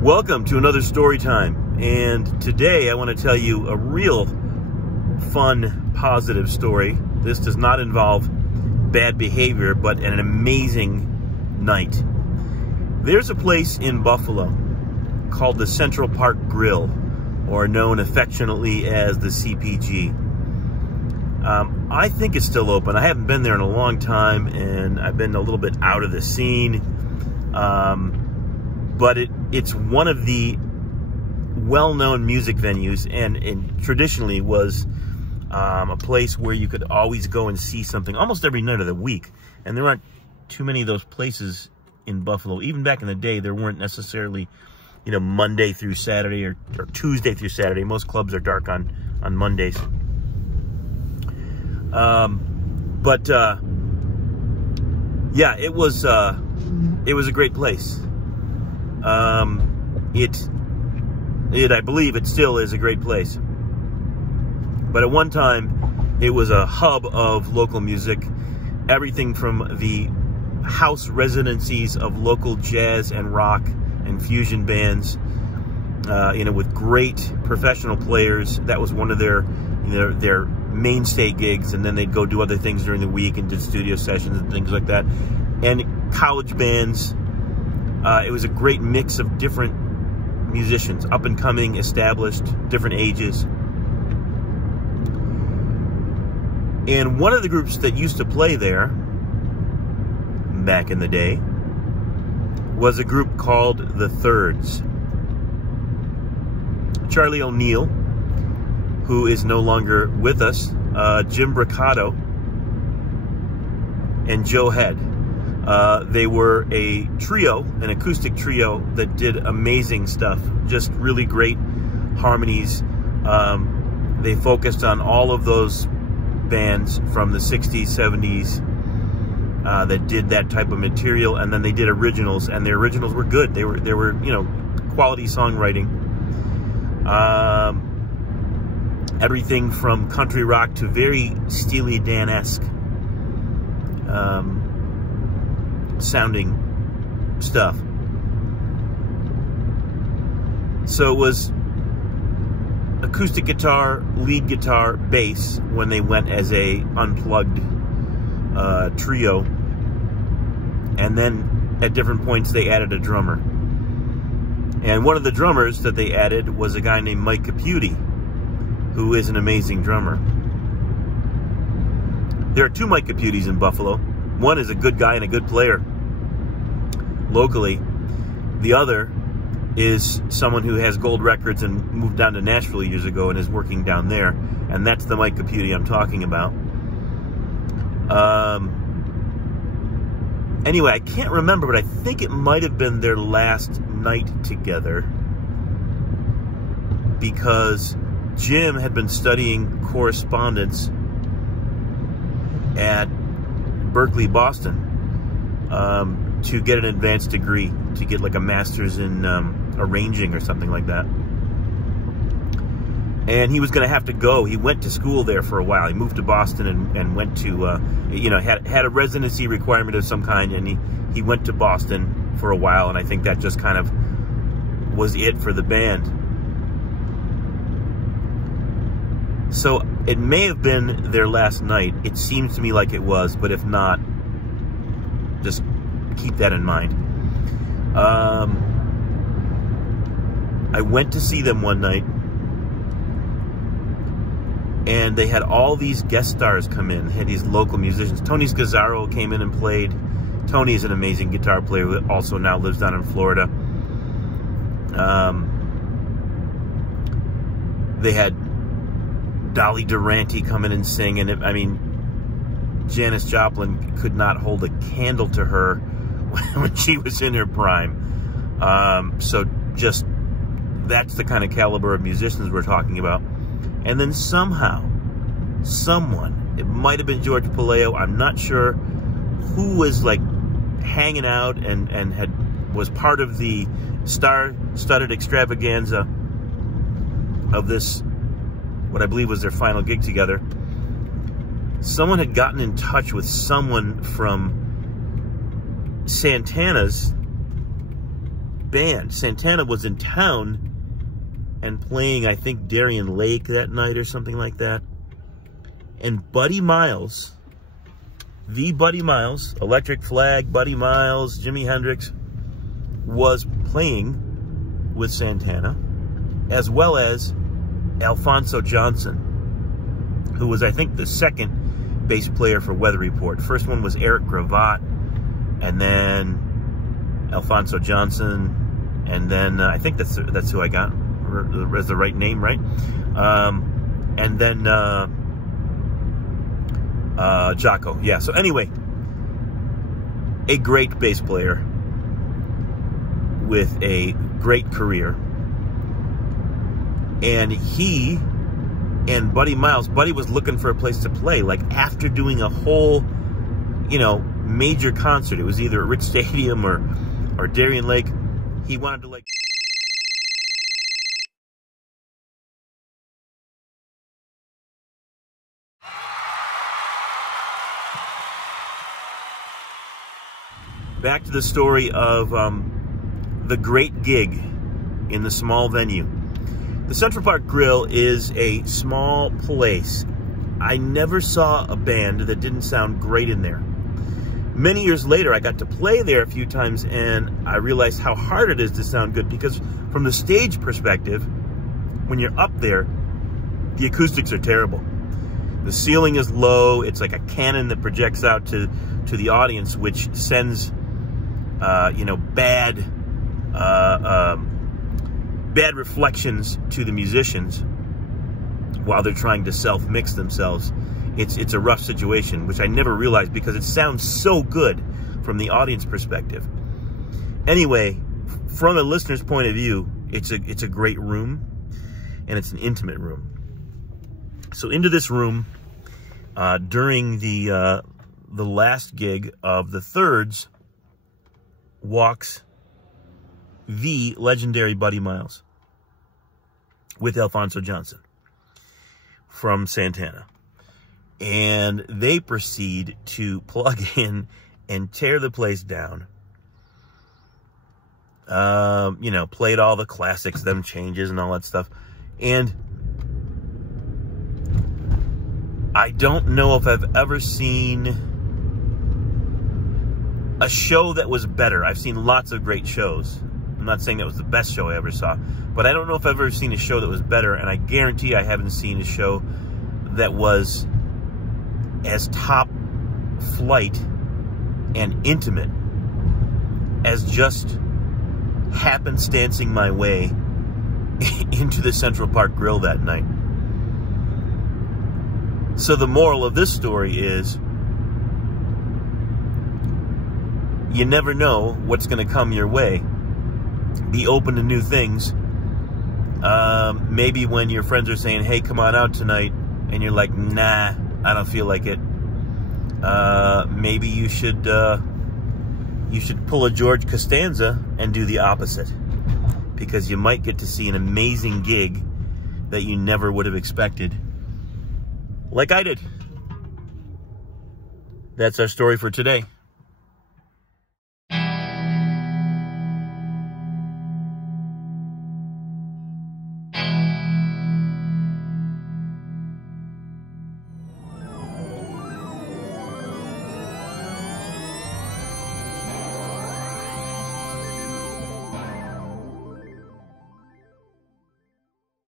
Welcome to another story time, and today I want to tell you a real fun, positive story. This does not involve bad behavior, but an amazing night. There's a place in Buffalo called the Central Park Grill, or known affectionately as the CPG. I think it's still open. I haven't been there in a long time, and I've been a little bit out of the scene. But it's one of the well-known music venues, and traditionally was a place where you could always go and see something almost every night of the week. And there aren't too many of those places in Buffalo. Even back in the day, there weren't necessarily, you know, Monday through Saturday or Tuesday through Saturday. Most clubs are dark on Mondays. Yeah, it was a great place. I believe it still is a great place. But at one time, it was a hub of local music. Everything from the house residencies of local jazz and rock and fusion bands, with great professional players. That was one of their mainstay gigs, and then they'd go do other things during the week and did studio sessions and things like that. And college bands. It was a great mix of different musicians, up and coming, established, different ages. And one of the groups that used to play there back in the day was a group called The Thirds. Charlie O'Neill, who is no longer with us, Jim Bricado, and Joe Head. They were a trio, an acoustic trio that did amazing stuff, just really great harmonies. They focused on all of those bands from the 60s, 70s that did that type of material, and then they did originals, and their originals were good. They were quality songwriting. Everything from country rock to very Steely Dan-esque sounding stuff. So it was acoustic guitar, lead guitar, bass when they went as a unplugged trio, and then at different points they added a drummer. And one of the drummers that they added was a guy named Mike Caputi, who is an amazing drummer. There are two Mike Caputis in Buffalo. One is a good guy and a good player locally. The other is someone who has gold records and moved down to Nashville years ago and is working down there. And that's the Mike Caputi I'm talking about. Anyway, I can't remember, but I think it might have been their last night together, because Jim had been studying correspondence at Berkeley, Boston, to get an advanced degree, to get like a master's in arranging or something like that. And he was going to have to go. He went to school there for a while. He moved to Boston and went to, had a residency requirement of some kind, and he went to Boston for a while, and I think that just kind of was it for the band. So it may have been their last night. It seems to me like it was, but if not, just keep that in mind. I went to see them one night, and they had all these guest stars come in. They had these local musicians. Tony Scazzaro came in and played. Tony is an amazing guitar player who also now lives down in Florida. They had Dolly Durante come in and sing, and Janis Joplin could not hold a candle to her when she was in her prime. So just, that's the kind of caliber of musicians we're talking about. And then somehow, someone, it might have been George Palaio, I'm not sure, who was like hanging out and was part of the star-studded extravaganza of this, what I believe was their final gig together. Someone had gotten in touch with someone from Santana's band. Santana was in town and playing, I think, Darien Lake that night or something like that. And Buddy Miles, the Buddy Miles, Electric Flag, Buddy Miles, Jimi Hendrix, was playing with Santana, as well as Alphonso Johnson, who was, I think, the second bass player for Weather Report. First one was Eric Gravatt, and then Alphonso Johnson, and then I think that's who I got as the right name, right? And then Jaco. Yeah, so anyway, a great bass player with a great career. And he and Buddy Miles, Buddy was looking for a place to play. Like, after doing a whole, you know, major concert, it was either at Rich Stadium or Darien Lake, he wanted to, like... Back to the story of the great gig in the small venue. The Central Park Grill is a small place. I never saw a band that didn't sound great in there. Many years later, I got to play there a few times, and I realized how hard it is to sound good, because from the stage perspective, when you're up there, the acoustics are terrible. The ceiling is low. It's like a cannon that projects out to the audience, which sends you know, bad reflections to the musicians while they're trying to self-mix themselves. It's a rough situation, which I never realized because it sounds so good from the audience perspective. Anyway, from a listener's point of view, it's a great room, and it's an intimate room. So into this room, during the last gig of the Thirds, walks the legendary Buddy Miles with Alphonso Johnson from Santana. And they proceed to plug in and tear the place down. You know, played all the classics, them changes and all that stuff. And I don't know if I've ever seen a show that was better. I've seen lots of great shows. I'm not saying that was the best show I ever saw, but I don't know if I've ever seen a show that was better, and I guarantee I haven't seen a show that was as top flight and intimate as just happenstancing my way into the Central Park Grill that night. So the moral of this story is, you never know what's going to come your way. Be open to new things. Maybe when your friends are saying, hey, come on out tonight, and you're like, nah, I don't feel like it. Maybe you should pull a George Costanza and do the opposite, because you might get to see an amazing gig that you never would have expected, like I did. That's our story for today.